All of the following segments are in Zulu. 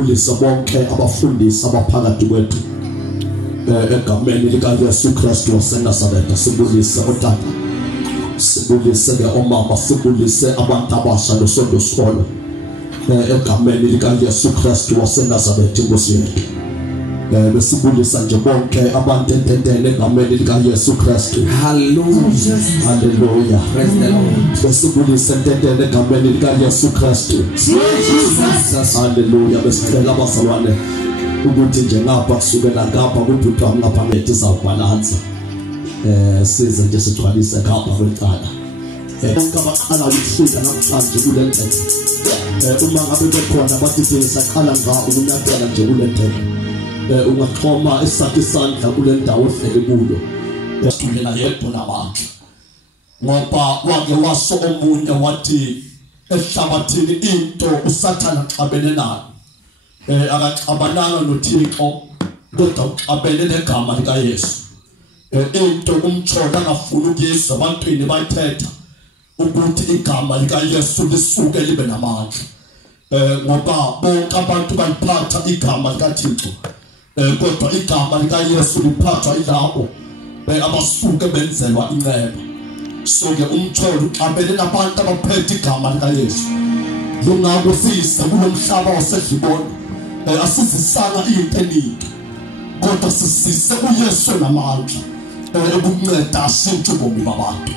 Ulisa bonke abafundisi abaphakathi kwethu egameni lika Yesu Kristu waseNazaretha. Sibulise otata, sibulise ke omama, sibulise abantu abasha nosonto sikolo egameni lika Yesu Kristu waseNazaretha Nkosi yethu. Besibulisa nje bonke abantu ententene egameni lika Yesu Kristu. Hallelujah. Hallelujah. Praise the Lord. Besibulisa ententene egameni lika Yesu Kristu. Jesus. Hallelujah. Besicela abazalwane ukuthi nje ngapha kusukela ngapha kubhutwa ngapha ngethi sawubalanza. Size nje sigcwalise ngapha kwecala. Ngabaqala ukufika namhlanje kule ntente. Uma ngabe bekhona bathi saqala ngapha ukunyakela nje kule ntente. Ungaxhoma esakhe isandla kule ndawo ehlele kuyo. Esithulela yedwa nabantu. Ngoba wake waso omunye wathi ehlabathini into usathana xabene nayo. Akaxabananga noThixo kodwa uxabene negama lika Yesu. Into umthola angafuna ukuyizwa abantwini bayithetha ukuthi igama lika Yesu lisuke libe namandla. Ngoba bonke abantu baliphatha igama lika Thixo. Kodwa igama lika Yesu liphathwa yilabo abasuke benzelwa inceba. So ke umtholo uxabene nabantu abaphethe igama lika Yesu. Lungabe sise kulomhlaba wasedlibona asizisana into eningi kodwa sisise uYesu namandla ukunceda asintshe ubomi babantu.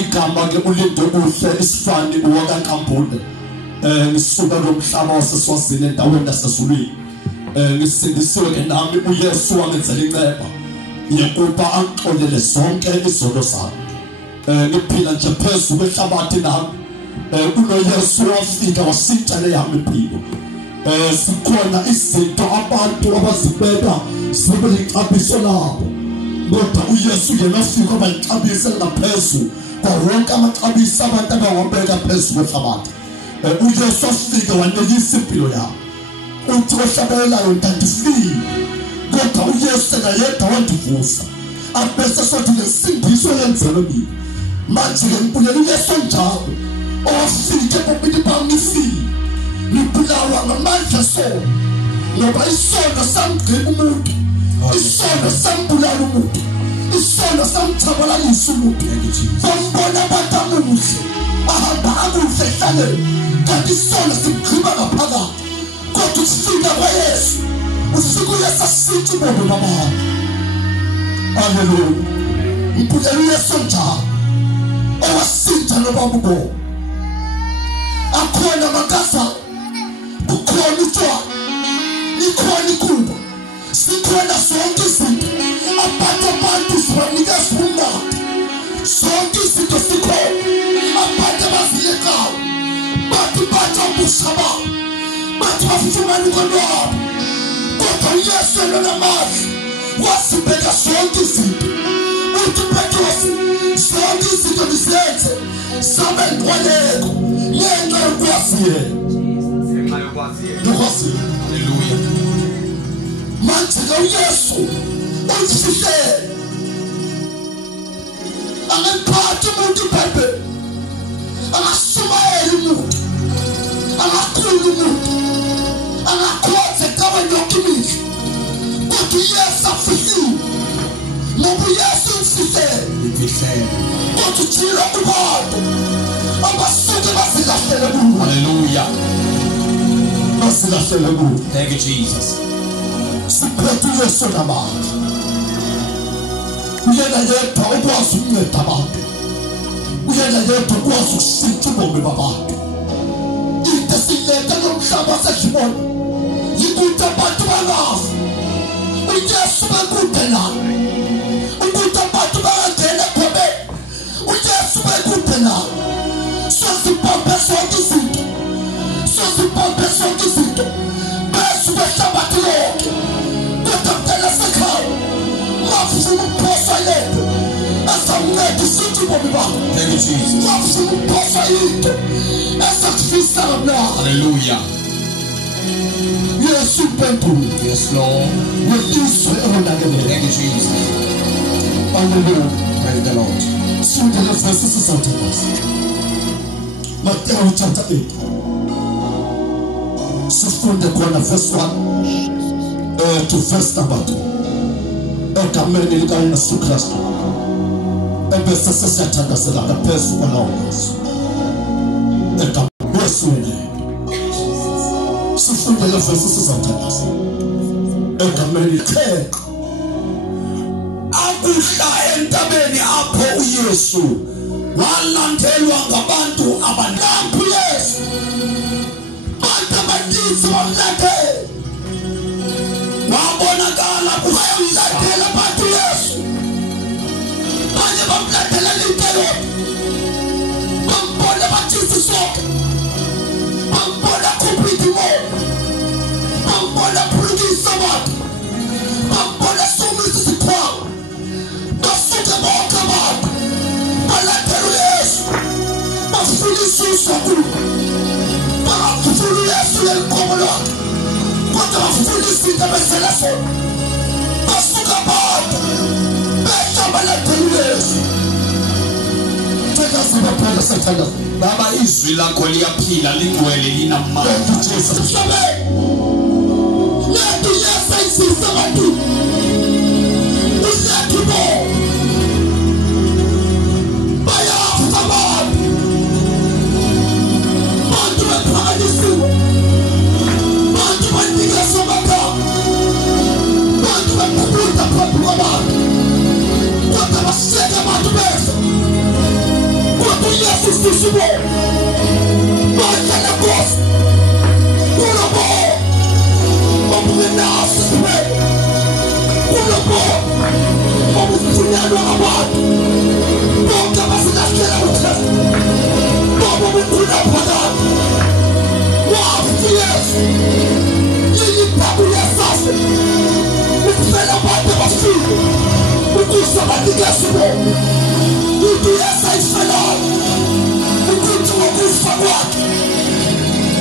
Igama ke ulinde kuhle isifani uwakaNkambule ngisuka lomhlaba waseSwazini endaweni yasezulwini. Ngisindisiwe ke nami uYesu wangenzela inceba yokuba angixolele zonke izono zami. Ngiphila nje phezulu kwehlabathi nami unoYesu wafika wasintshela yami impilo. Sikhona izinto abantu abazibeka zibe ixabiso labo kodwa uYesu yena ufika abayixabise ngaphezulu kwaronke amaxabiso abantu abawabeka phezulu kwehlabathi. uYesu ufika wanikisa impilo yabo. Uthi ohlabelayo ndandifile kodwa uYesu yedwa wandivusa. Abese sothi lesindiso yenzelwe mina. Manje ke ngibulele uYesu njalo ofike ebomini bami ngifile. Ngibulawa ngamandla sono ngoba isono samgqiba umuntu, isono sambulala umuntu, isono samthabalalisa umuntu. Bambona abantu amuhle ahamba akuhle ehlale kanti isono simgqiba ngaphakathi. Kodwa usifika kwaYesu ufika uYesu asintshe ubomi babantu. Hallelujah. Ngibulele uYesu njalo owasintsha nobabubo. Akhona makasa kukhona utshwala, ikhona ikhuba, sikhona zonke izinto abantu sibanikeza ubumnandi. Zonke izinto sikhona abantu abazilekayo bathi ubusha babo bathi bafumana ukonwaba. Kodwa uYesu enamandla wasibeka zonke izinto. Uthi Petrus zonke izinto nizenze sabe ngqweleko ngenxa yokwazi yena. Hallelujah. Manje uYesu usihle angaphathi umuntu iBhayibheli, angashumayela umuntu, angakhulu umuntu, angakhotha kabe yonke imihla. Kodwa uYesu afihlile ngoba uYesu usihle. Kodwa uthila kubantu abasuke basilahlele kubo. Hallelujah. Thank you, Jesus. Siphethe uYesu namandla. Uyena yedwa ukwazi ukunceda abantu. Uyena yedwa ukwazi ukushintsha ubomi babantu. Into siletha nomhlaba wasedlibona yikuthi abantu bangazi uYesu bekude nabo. Ukuthi abantu bangangena ekhobeni uYesu bekude nabo. Sosibambe zonke izinto. Sosibambe zonke izinto. Bese behlabathi lonke. Kodwa kuphela sekhaya. Mafuna ukuphosa yedwa. Asamnceda usintshe ubomi bakho. Thank you, Jesus. Mafuna ukuphosa into esakufisa mna. Hallelujah. Yesu pempulu. Yes, Lord. Yesizwe ehonakele. Thank you, Jesus. Hallelujah. Praise the Lord. Sundela verse 6. Matthew chapter 8. sifunde khona verse 1 to verse number 2 egameni likaYesu Kristu ebese sesiyathandazela ngaphezulu kwalawongazo egameni sifunde le verse sizathandaza egameni likheqa akuhla entabeni apho uYesu walandelwa ngabantu abanampu Yesu abantu abaninzi bamlethe wabonakala kuyamlathela abantu Yesu banye bamlathela litelo bambona bathisi sonke bambona complete mo bambona prudisa abantu bambona somisi sikwawo basuke bonke abantu balathela Yesu bafundisa uSukulu bafundisa Yesu lenkomo lakhe kodwa bafundisa into beselaso basuka abantu balathela Yesu Sibaphala sathanda baba izwi lakho liyaphila ligcwele linamandla Jesus sabe lethu yasayisisa abantu usathubo bayafa abantu bantu baphakanyisiwe bantu banika sabaka bantu bakubuta phambi kwabantu kodwa baseka abantu bese Yesu sisibo bakala kos kulobo babunasu kulobo babufunyana abantu bonke basilahlela uThixo baba bukuna phakathi wafu Yesu yini babu yesase ukufela abantu bafike ukusabanikasibo uthi yesayifela ukuthi ngokufa kwakhe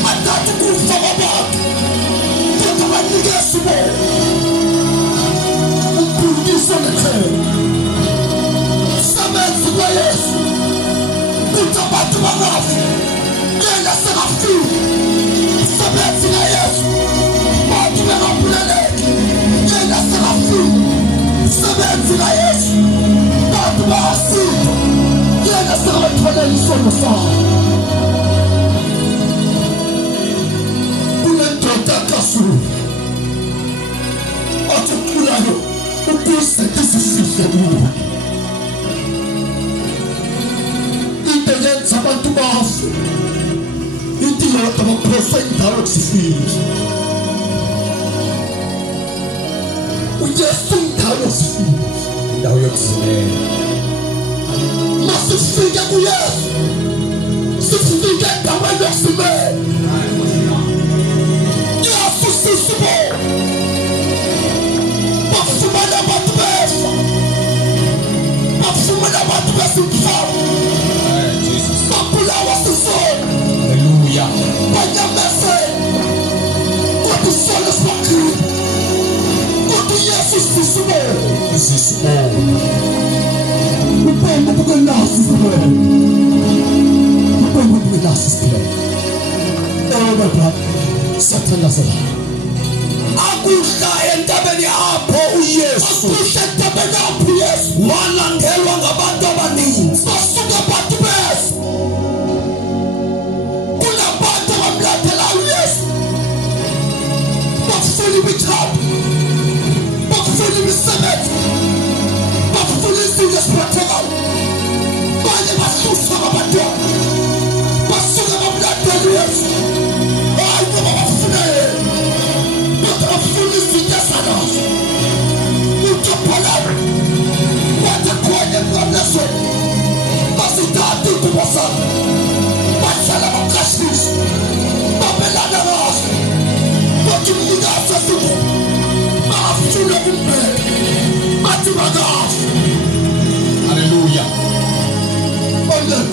athathe ukufa kwabantu kodwa banikese ukufundisa nekhaya sabenzi kwaYesu ukuthi abantu bangafi yena sekafile sabenzi kaYesu abantu bangaphumeleli yena sekafile sabenzi kaYesu abantu bangasindwa yena sekathola isono sawo kunendoda kaSulu othukulayo ukuze isisihle kuwo into yenza abantu bafe into yodwa baprofeta indawo zifile uYesu indawo zifile indawo yokuzimela masifike kuYesu sifike endaweni yokuzimela Yesu sisibo bafumana abantu befa bafumana abantu besimfawo Jesus babulawa sisona haleluya banyamese kodwa sona sibakile kodwa Yesu sisibo upembe bukenasi sibele upembe bukenasi sibele baba sathanazela akuhla entabeni apho uYesu akuhla entabeni apho uYesu walandelwa ngabantu abaninzi basuka abantu beso kunabantu abamlathela uYesu bafuna imithapho bafuna imisebenzi bafuna izinto eziprathekayo banye basusa abantwana basuka bamlathela uYesu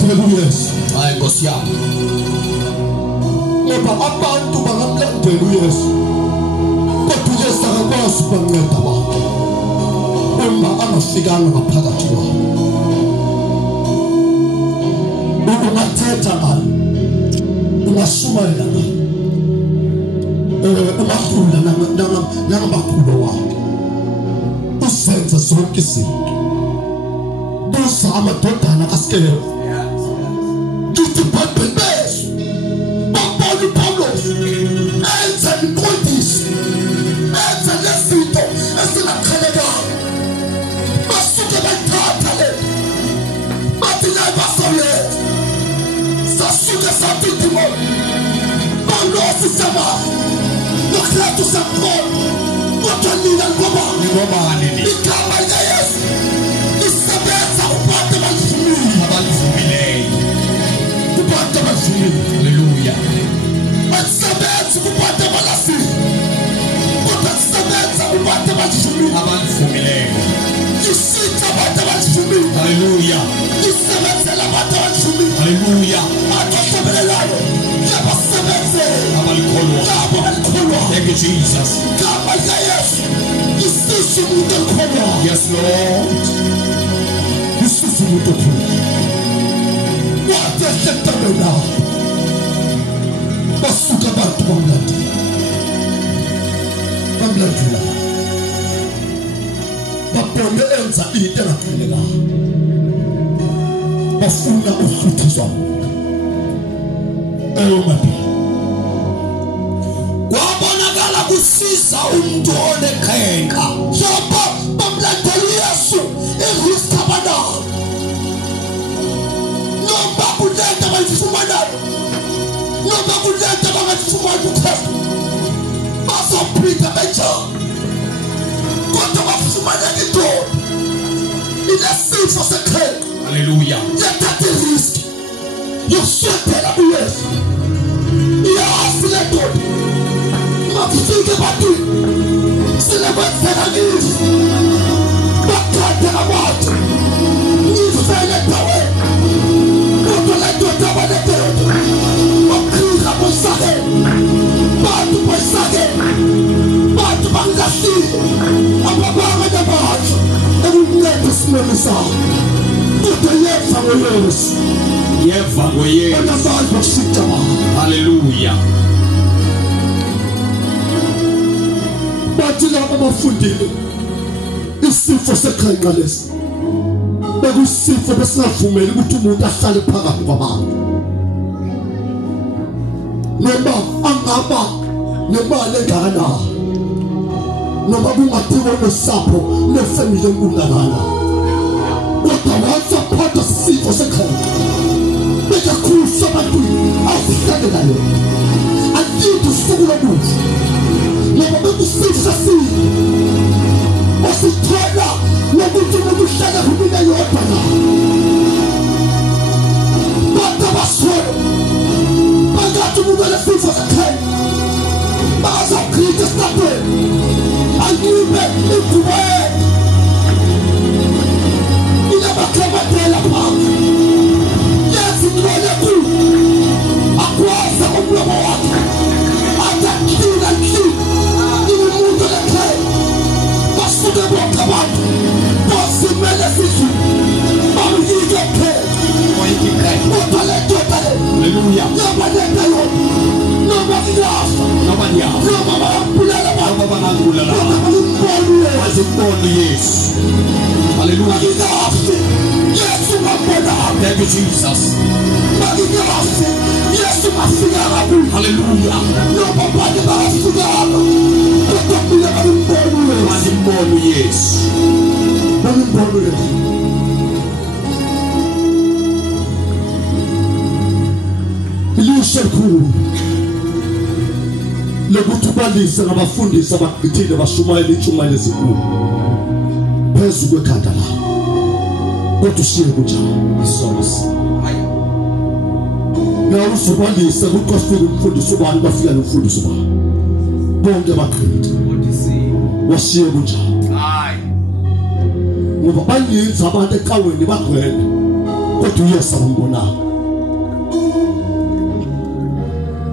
Hallelujah. Hayi Nkosi yami. Ngoba abantu bangamlandela uYesu. Kodwa uYesu akakwazi ukubanceda abantu. Uma angafikanga ngaphakathi kwabo. Ungathetha ngalo. Ungashumayela ngalo. nangabakhulu wabo usenza zonke izinto busa amadodana kaSkele ngithi babhebeshe babona uPaulos enza inkondiso enza lezinto esinakhalekayo basuke bathatha le bathi la basole sasuke sathi Paulos sama Nokhlato sakho kodwa nina ngobani igama likaYesu lisebenza kubantu abalivumileyo haleluya asebenza kubantu abalasile kodwa asebenza kubantu abalivumileyo isitha abantu abalivumileyo haleluya isebenzela abantu abalivumileyo haleluya abasebenzayo yabasebenze abalikholwa thank you Jesus gama likaYesu isizwe umuntu okholwa yes Lord isizwe umuntu okholwa wathethela basuka abantu bamlandela babone enza into engaqhelekanga bafuna ukuhluthizwa madoda kwabonakala kusiza umuntu onekhenka ngoba bamlandela uYesu eKristabana noma kulenda bayifumanayo noma kulenda bangafumana uKristu bazophinda benjalo kodwa bafumana into ilesifo sekhenka haleluya yathatha risk yokusondela kuYesu iyafile doda mafike bathu silebenzela kithi bakhatha abantu nifele dawe kodwa la doda abalekela bakhipha bosake bathu bosake bathu bangahlile ababanga nabantu ekunceda isimilo sakho kodwa yeva ngoYesu haleluya bathi labo bafundile isifo sekhenqa lesi bekusifo besingavumeli ukuthi umuntu ahlale phakathi kwabantu noma angaba nemali engakanani noma kungathiwa nosapho nefamily enkulu kodwa wasaphatha isifo sekhenqa bekakhulisa abantu awuhlale nayo adithi usuku lokuthi ngoba bekusifo sesifo osithola lokuthi umuntu uhlala kumina yodwa na kodwa baswele bakathi umuntu lesifo sekhenqa bazakhipha esitapeni angibe ikuwe bakhabatela phansi yazi ngibona ku akwazi umlomo wakhe atakhila umuntu lekhaya basuke bonke abantu basimele sithi bamyike phela kodwa le doda haleluya yabaleka yona noma ngiyafa noma bayabulala abantu bangangibulala bazibone Yesu haleluya Yesu ngabona thank you Jesus Yesu mafika haleluya noma bani bafika kodwa bazibone Yesu Ilishekhu lokuthi balise ngabafundisi abagqithile bashumayela ichumayela ezinkulu phezu kwekhanda la kodwa ushiye kunjalo isosi nawo usubalisa ukuthi afike umfundisi ubani bafika nomfundisi ubani bonke bagqithe washiye kunjalo hayi ngoba baninzi abantu eqhaweni bagcwele kodwa uYesu ambonanga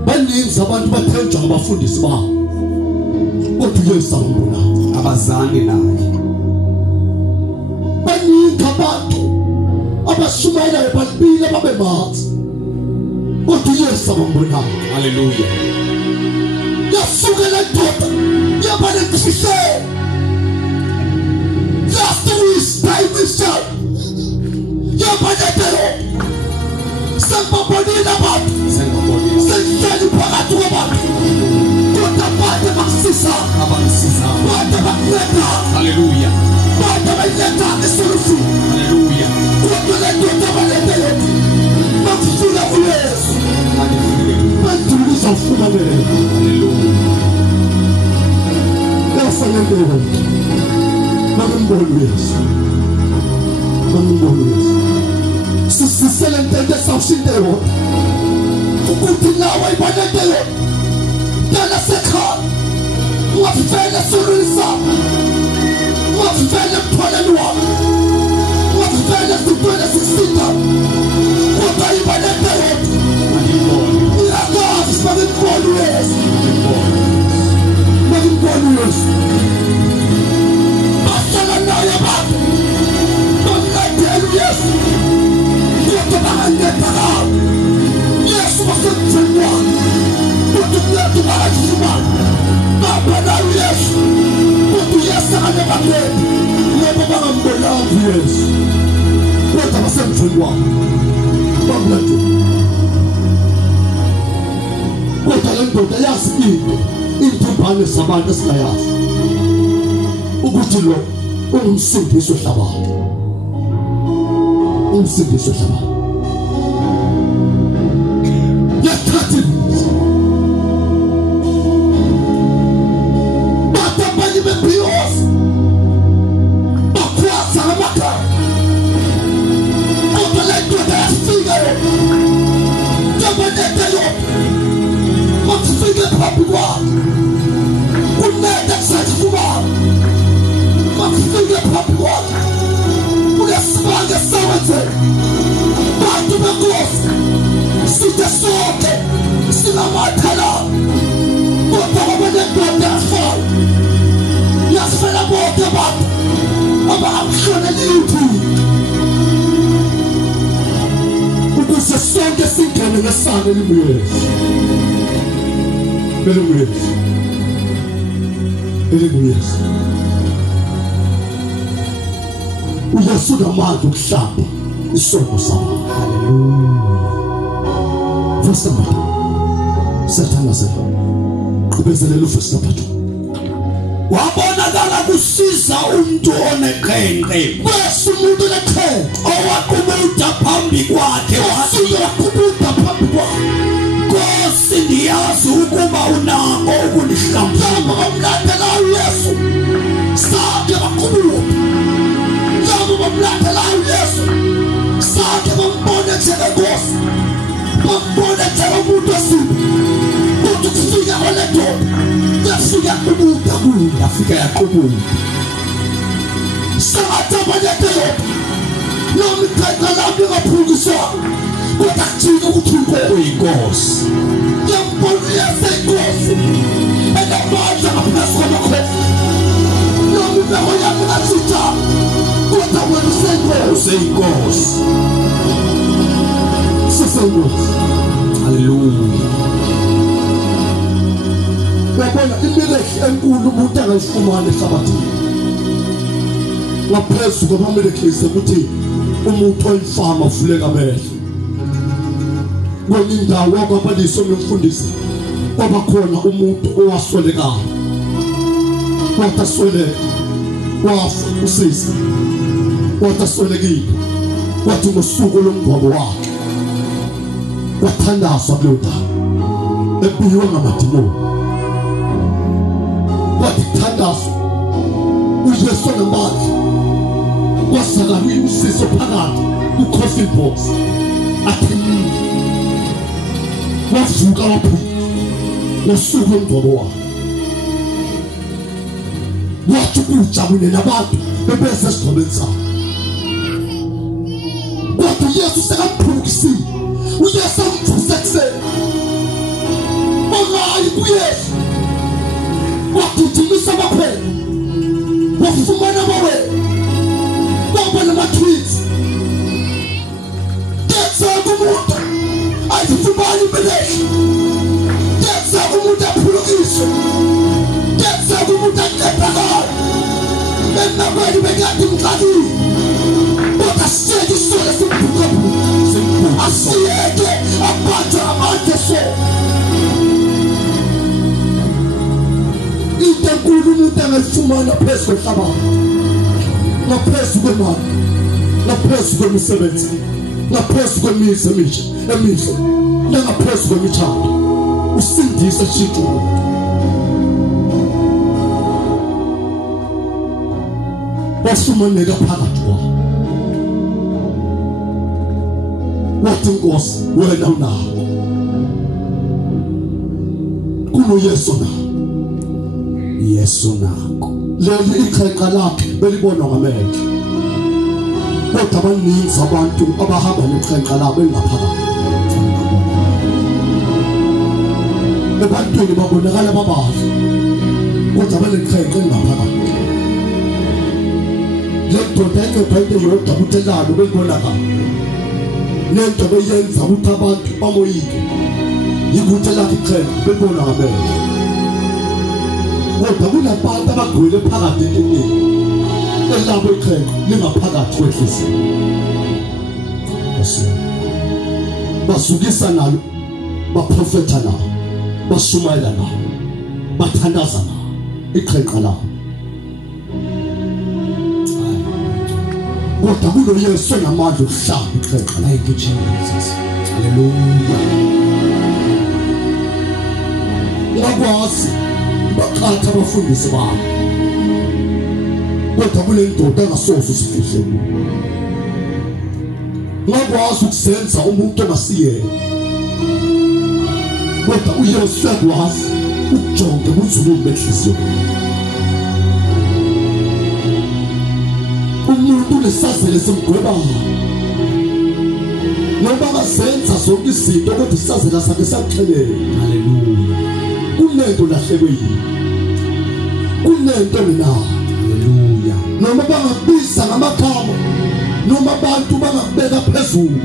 baninzi abantu bathenjwa ngabafundisi babo kodwa uYesu ambonanga abazange naye baninzi abantu abashumayelayo balibile babe manzi kodwa uYesu ambonanga haleluya Yesu suke la ndoda yaba nekufishe last week time wisha yaba netelo sempaponi nabantu sengijali phakathi kwabantu kodwa bade bakusisa bade bakuletha Hallelujah. bade bayiletha esolution Hallelujah. kodwa le ndoda balethe bakufuna uyesu bandulisa ufuna wena Hallelujah. yafanele makumbona uyesu makumbona uyesu sisisele ntende sawushindeyo ukuthi nawe ibanetelo dala sekhaya wafela surisa wafela mthwaleni wakho wafela sitwele sisita kodwa ibanetelo uyakazi makumbona uyesu makumbona uyesu basala naye abantu bamletela uyesu kodwa bangancedakala yesu basemthweni kodwa umuntu akajifumana ngapha naye uyesu kodwa uyesu akanebangeli ngoba bangambonanga uyesu kodwa basemthweni wakhe bamletela kodwa le ndoda yazi into ibhane zabantu esingayazi ukuthi lo ungumsindisi wehlabathi umsindisi wehlabathi yathatha batabanye bebiyos bakhwaza amakhaya kodwa le ndoda yafika yabanetelo makufike phambi kwakhe kunede kusajifumana makufike phambi kwakhe kunesibanga esawenzela bantu benkosi sithe sonke singamathala kodwa kwabanendoda yafala yasifela bonke abantu abangamhloneli uthuli ukuze sonke singene ngesana elimuyezi elimuyezi uyesu namandla ukuhlamba isono sabantu. Verse number 2. Satan said, "Kubezelela verse number 2. Wabonakala kusiza umuntu oneqhenqe bese umuntu leqhenqe owaqhubeka phambi kwakhe waqhubeka phambi kwakhe Nkosi ndiyazi ukuba unako ukunihlamhlamba bamlandela uYesu sakhe baqhubeka labo bamlandela uYesu sakhe bambona njengenkosi bambona njengomuntu wesizwe kodwa kufika kwalendoda yafika yaqhubeka yafika yaqhubeka sabathabalekela noma iqhaqa lami ngaphukiswa kodwa kujika ukuthi uyinkosi yambona yasenkosi enamandla ngaphansi kwamakhosi noma imeko yami ngathitha kodwa wena useyinkosi sisenkosi. Hallelujah. Yabona imilehle enkulu umuntu angayifumana ehlabathini ngaphezu kwamamelekhisi ukuthi umuntu oyifama uvuleka amehlo kwenye indawo kwabaliso nomfundisi kwaba khona umuntu owaswelekayo watasweleka wafa usisi wataswelekile wathi ngosuku lomngcwabo wakhe wathandazwa kulo ndawo ebiyiwe ngamadimoni wathandazwa uYesu ngamandla wasakala imisiso phakathi ku-coffin box athini wavuka waphuka ngosuku lomngcwabo wakhe wathi ujabule nabantu bebese esigcwabeni sakhe kodwa uYesu sekamphukisile uYesu amvuse ekuseni bangayi kuYesu wagijimisa abakhwele wafumana amawele waba nama-tweets kenzeka umuntu ayifumani imelehle kenzeka umuntu aphulukile Yesu kenza umuntu akepaka enabali begati mkadi bota sedi sole simpukabu asiyeke apata amanteso itekulu mutemefumana phezu kwehlaba naphezu kwemali naphezu kwemisebenzi naphezu kwemizi emihle nangaphezu kwemithando usindise Thixo wasumaneka phakathi kwabo wathi Nkosi wena unako kunoYesu nako Yesu nako leli iqheqa lakhe belibonwa ngamehlo kodwa abaningi abantu abahamba neqheqa labo engaphakathi ebantwini babonakala babahle kodwa baleqheqa engaphakathi lendoda engebhayite yodwa kuthelalo belibonakala nento beyenza ukuthi abantu bamoyike yikuthi lakhe iqheqa belibonwa ngamehlo kodwa kunabantu abagwele phakathi entweni elabo iqheqa lingaphakathi kwenhliziyo basukisa nalo baprofetha nalo bashumayela nalo bathandaza nalo iqheqa labo kodwa kunoYesu namandla okuhlamba iqheqa. Thank you Jesus. Hallelujah. Yakwazi bakhatha abafundisi babo kodwa kulendoda engasoze usifihle ngakwazi ukusenza umuntu ongasiyena kodwa uYesu yakwazi ukujonga kunzulu benhliziyo umuntu lesazele semgwebayo ngoba akasenza zonke izinto kodwa isazela sakhe saxhelele. Hallelujah. Kunento lahlekwe yini kunento mina. Hallelujah. Noma bangabiza ngamakhama noma abantu bangabeka phezulu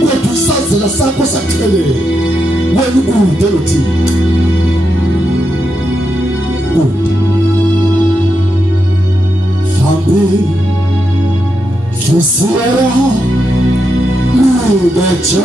kodwa isazela sakho saxhelele wena ukude lothini kude hambi Josiah Mugacha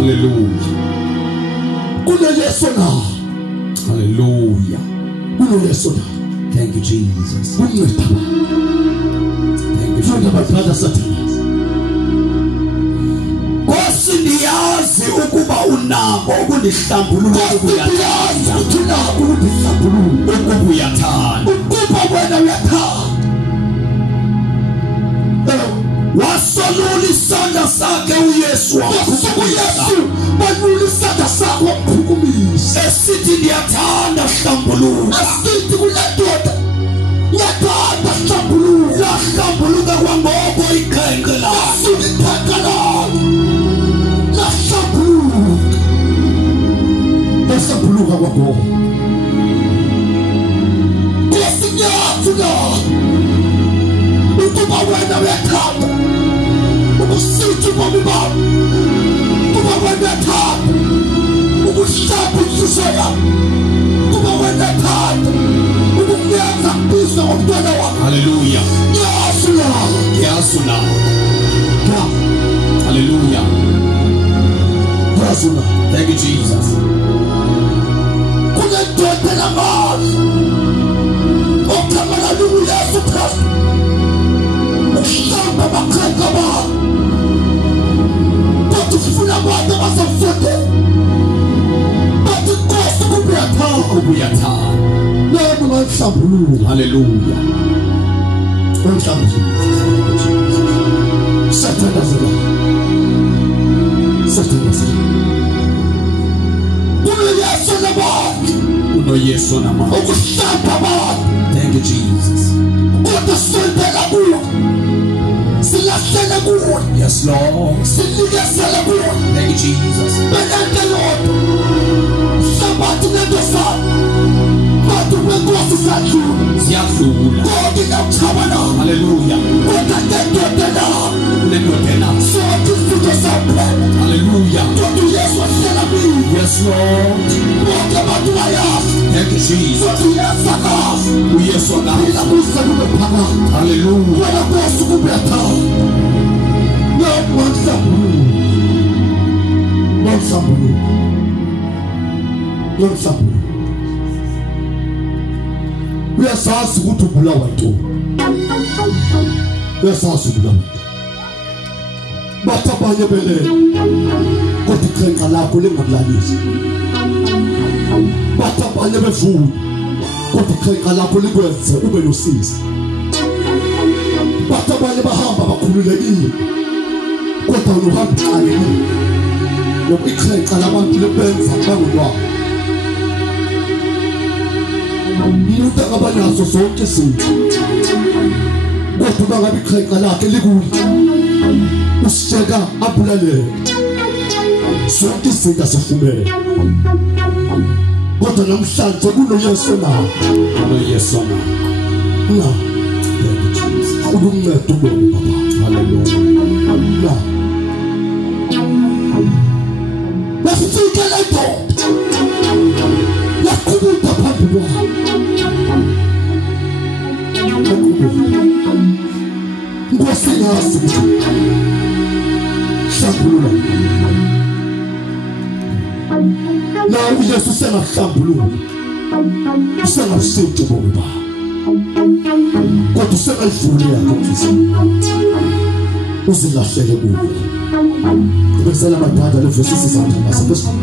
Hallelujah. Kuneyeso na. Hallelujah. Kuneyeso na. Thank you, Jesus. Thank you, brother Satan. Nkosi ndiyazi ukuba unako ukundihlambulula ukuyathanda. Unako ukundihlambulula ukuyathanda. Ukuba wena uyathanda. Wasolula isandla sakhe uYesu wamkhukumisa. Walula isandla sakhe wamkhukumisa. Esithi ndiyathanda hlambuluka. Esithi kulendoda ngiyathanda hlambuluka. Lahlambuluka kwangoko iqhenqe lakhe. Iqhenqe lakhe lahlambuluka. Lahlambuluka kwangoko. Nkosi ngiyafuna ukuba wena uyathanda ukusithi ubomi bami. Ukuba wena uyathanda ukuhlamba inhliziyo yami. Ukuba wena uyathanda ukukuyenza kubizwa ngomntwana wakho. Hallelujah. Ngiyasula. Ngiyasula. Hallelujah. Ngiyasula. Thank you, Jesus. Kunendoda namandla okhamela uYesu Kristu ukuhlamba amakhanda bakho. Kodwa ufuna abantu abazofunde bathi Nkosi ukuyathanda. Nami ngahlambulula. Hallelujah. Ngahlambulula. Satana zela. Unoyesu nabantu. Unoyesu nabantu. Ukuhlamba abantu. Thank you, Jesus. Kodwa sondela kuwo. Silahlele kuwo. Yes, Lord. Sinikezele kuwo. Thank you, Jesus. Benende lodwa. Sabathi nento sakho. Kodwa kwenkosi sadlula. Siyadlula. Kodwa ngiyacabana. Hallelujah. Kodwa ngendoda nakho. Nendoda nakho. Sothi isitho saphela. Hallelujah. Kodwa uYesu wahlela mina. Yes, Lord. Bonke abantu bayazi. Thank you, Jesus. Kodwa uYesu akazi. uYesu akazi. Phela kuze kube phakade. Hallelujah. Wena Nkosi ukuyathanda. Ngiyahlambulula. Uyasazi ukuthi ubulawa yintombi. Uyasazi ubulawa yintombi. Bathi abanye belele kodwa iqhenqa lakho lingakulalisi. Bathi abanye bevuka kodwa iqhenqa lakho likwenze ube nosizi. Bathi abanye bahamba bakhululekile kodwa uhambe uxakekile. Ngoba iqhenqa labantu libenza bangolwabo. Umuntu akabanazo zonke izinto kodwa bangabe iqhenqa lakhe likude usisheka abulaleke. Zonke izinto asifumele kodwa namhlanje kunoyesu na. Unoyesu na. Ukunqeda ubomi baba. Hallelujah. Wasifika lapho yakubuka phambi kwakhe. Nkosi yazi hlambulula. Na uYesu sengahlambulula. Usengasinto ubomi bakho. Kodwa usengadluli yakho inhliziyo. Uzilahlele kuwe. Ubesela amadada levesi sizathandana phezulu.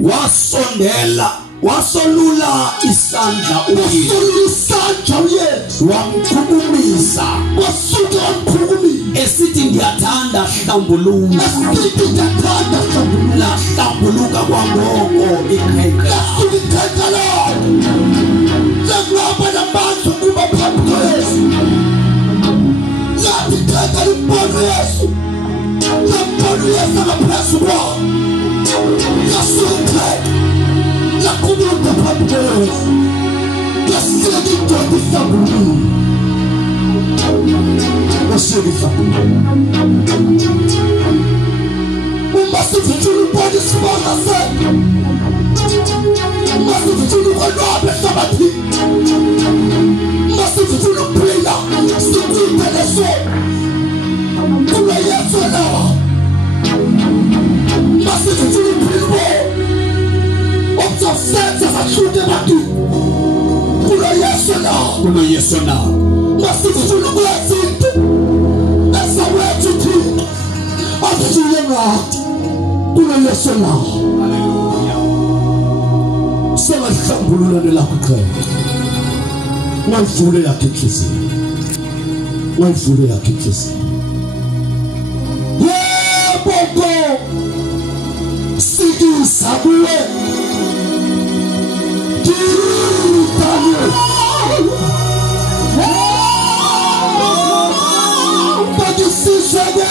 Wasondela, wasolula isandla uYesu. Wamkhukumisa. Wasuka wamkhukumisa. Esithi ndiyathanda hlambuluka. Esithi ndiyathanda hlambuluka. Hlambuluka kwangoko iqhenqa. Iqhenqa lakho. Lengaba namandla kuba phambi kwaYesu. Yathi iqhenqa limbona uYesu. Lambona uYesu ngaphezulu kwakho. Yasuka. Yakubuka phambi kwaYesu. Yasika indoda ihlambulula. Yasika ihlambulula. Uma sivutshula ubona isibanga sethu. Masifuni konobe sabati. Masifuni priya. Siti teleso. Kula yeso na. Masifuni pribo. Opta sense za chute bati. Kula yeso na. Kula yeso na. Masifuni blessing. That's a way to do. Absolutely. Kula yeso na. Sema shambulula de la kukai. Waifule ya kikisi. Waifule ya kikisi. Yeah, Boko. Sigi sabue. Kirutanye. Bagi sishade.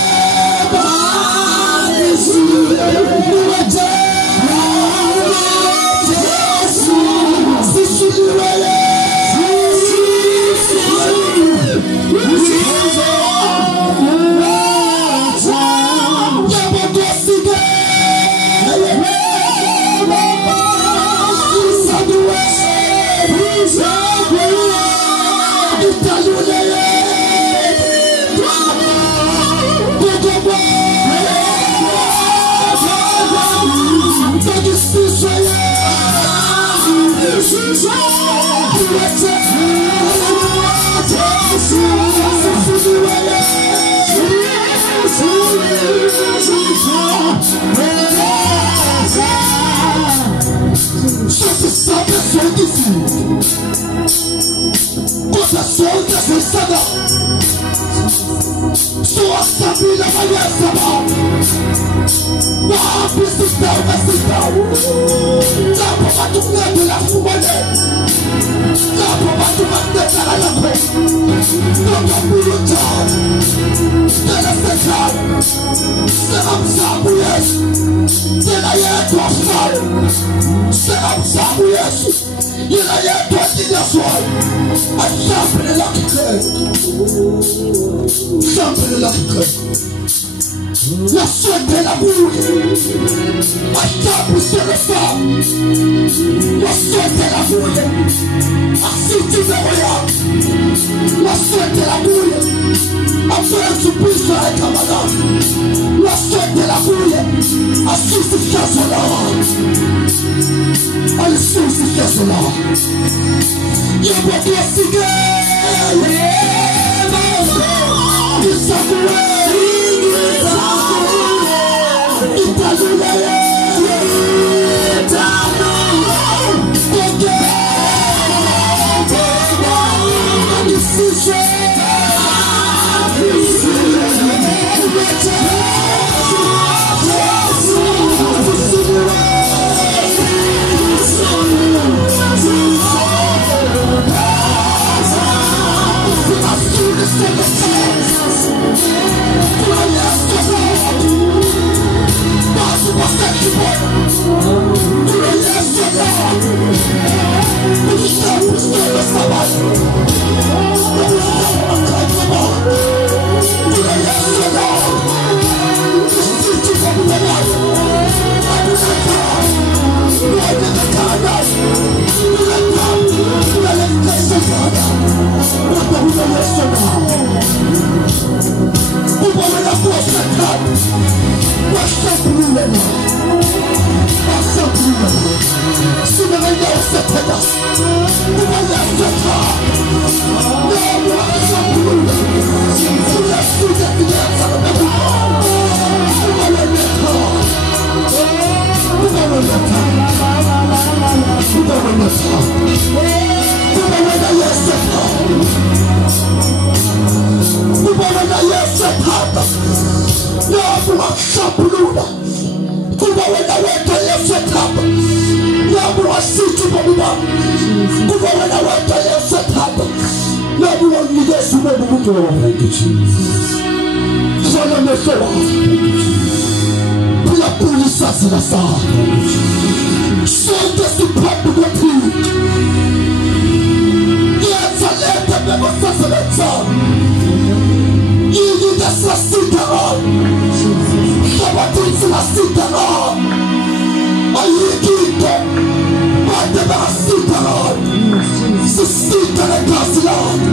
sisita negazi lakho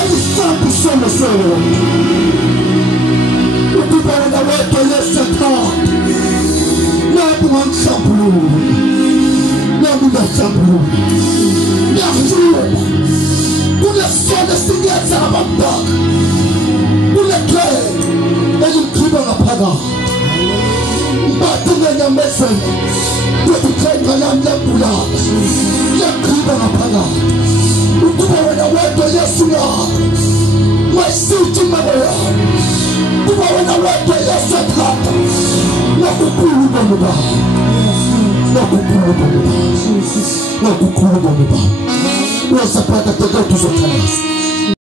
elihlamba isono selo ukuba wena wedwa Yesu ekhaya nabu ngamhlambulula nabu ngahlambulula ngiyafuna kulesono singenza abantwana kule clay elimkhipha ngaphakathi bathi ngenyamezelo kwethenga lami lebulala yakhipha ngaphakathi ukuba wena wedwa Yesu yakho masithi mabaya kuba wena wedwa Yesu ekhaya nakukhulu bomba nakukhulu bomba nakukhulu bomba wasapata teto tuzothanisa